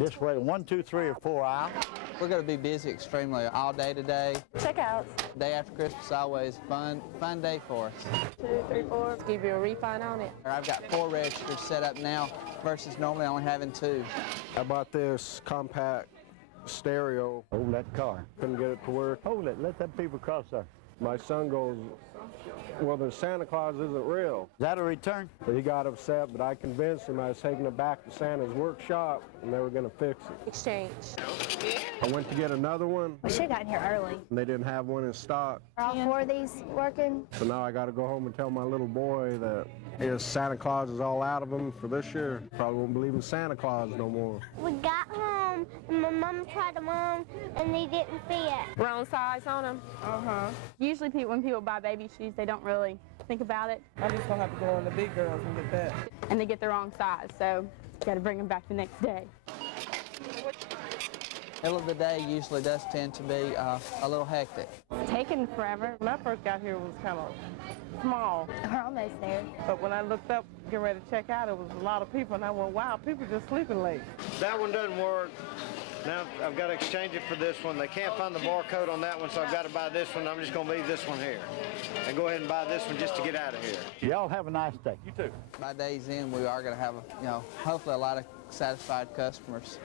This way, 1, 2, 3, or 4 aisles. We're going to be busy extremely all day today. Checkouts. Day after Christmas is always fun day for us. 2, 3, 4. Give you a refund on it. I've got 4 registers set up now versus normally only having 2. I bought this compact stereo. Hold that car. Couldn't get it to work. Hold it. Let them people cross there. My son goes, well, the Santa Claus isn't real. Is that a return? So he got upset, but I convinced him I was taking it back to Santa's workshop and they were going to fix it. Exchange. I went to get another one. We should have gotten here early. And they didn't have one in stock. Are all 4 of these working? So now I got to go home and tell my little boy that his Santa Claus is all out of him for this year. Probably won't believe in Santa Claus no more. We got home and my mom tried them on and they didn't fit. Wrong size on them. Usually when people buy baby shoes, they don't really think about it. I just don't have to go on the big girls and get that. And they get the wrong size, so you got to bring them back the next day. Middle of the day usually does tend to be a little hectic. It's taken forever. When I first got here, it was kind of small. We're almost there. But when I looked up, getting ready to check out, it was a lot of people, and I went, wow, people just sleeping late. That one doesn't work. Now I've got to exchange it for this one. They can't find the barcode on that one, so I've got to buy this one. I'm just going to leave this one here and go ahead and buy this one just to get out of here. Y'all have a nice day. You too. By day's end, we are going to have, hopefully a lot of satisfied customers.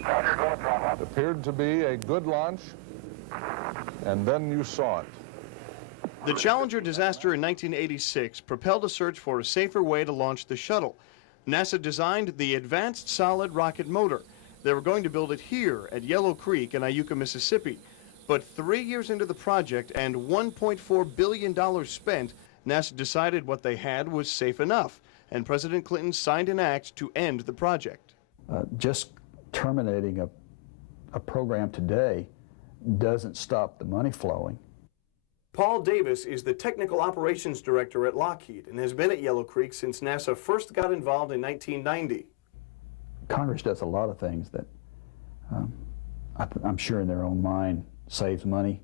It appeared to be a good launch, and then you saw it. The Challenger disaster in 1986 propelled a search for a safer way to launch the shuttle. NASA designed the Advanced Solid Rocket Motor. They were going to build it here at Yellow Creek in Iuka, Mississippi. But 3 years into the project and $1.4 billion spent, NASA decided what they had was safe enough, and President Clinton signed an act to end the project. Just terminating a program today doesn't stop the money flowing. Paul Davis is the Technical Operations Director at Lockheed and has been at Yellow Creek since NASA first got involved in 1990. Congress does a lot of things that I'm sure in their own mind saves money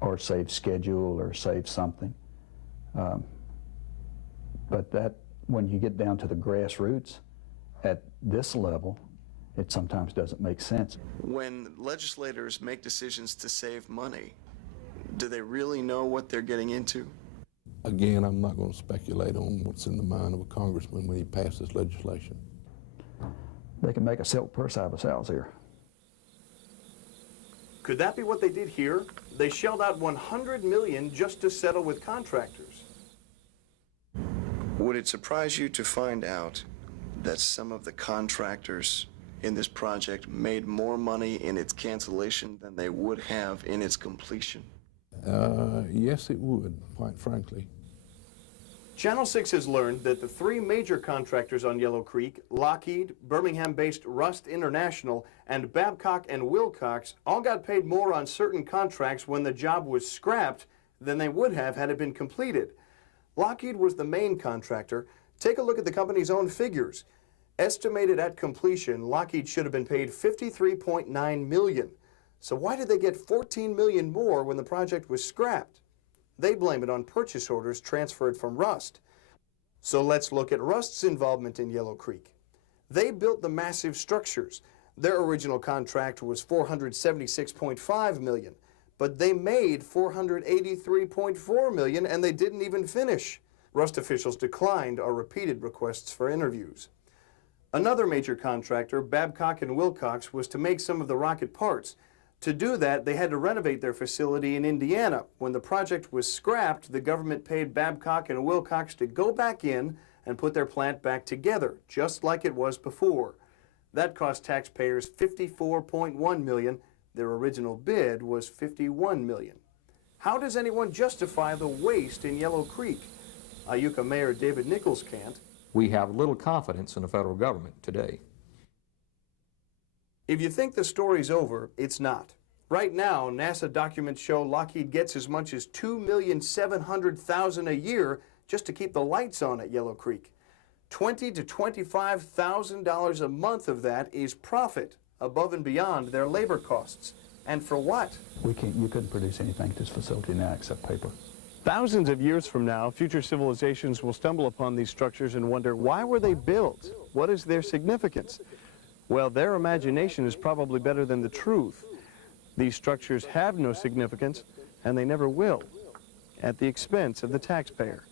or saves schedule or saves something. But that, when you get down to the grassroots at this level, it sometimes doesn't make sense. When legislators make decisions to save money, do they really know what they're getting into? Again, I'm not going to speculate on what's in the mind of a congressman when he passes legislation. They can make a silk purse out of a sow's ear. Could that be what they did here? They shelled out $100 million just to settle with contractors. Would it surprise you to find out that some of the contractors in this project made more money in its cancellation than they would have in its completion? Yes, it would, quite frankly. Channel 6 has learned that the three major contractors on Yellow Creek, Lockheed, Birmingham-based Rust International, and Babcock & Wilcox, all got paid more on certain contracts when the job was scrapped than they would have had it been completed. Lockheed was the main contractor. Take a look at the company's own figures. Estimated at completion, Lockheed should have been paid $53.9 million. So why did they get $14 million more when the project was scrapped? They blame it on purchase orders transferred from Rust. So let's look at Rust's involvement in Yellow Creek. They built the massive structures. Their original contract was $476.5 million, but they made $483.4 million and they didn't even finish. Rust officials declined our repeated requests for interviews. Another major contractor, Babcock & Wilcox, was to make some of the rocket parts. To do that, they had to renovate their facility in Indiana. When the project was scrapped, the government paid Babcock & Wilcox to go back in and put their plant back together, just like it was before. That cost taxpayers $54.1 million. Their original bid was $51 million. How does anyone justify the waste in Yellow Creek? Iuka Mayor David Nichols can't. We have little confidence in the federal government today. If you think the story's over, it's not. Right now, NASA documents show Lockheed gets as much as $2,700,000 a year just to keep the lights on at Yellow Creek. $20,000 to $25,000 a month of that is profit above and beyond their labor costs. And for what? You couldn't produce anything at this facility now except paper. Thousands of years from now, future civilizations will stumble upon these structures and wonder, why were they built? What is their significance? Well, their imagination is probably better than the truth. These structures have no significance, and they never will, at the expense of the taxpayer.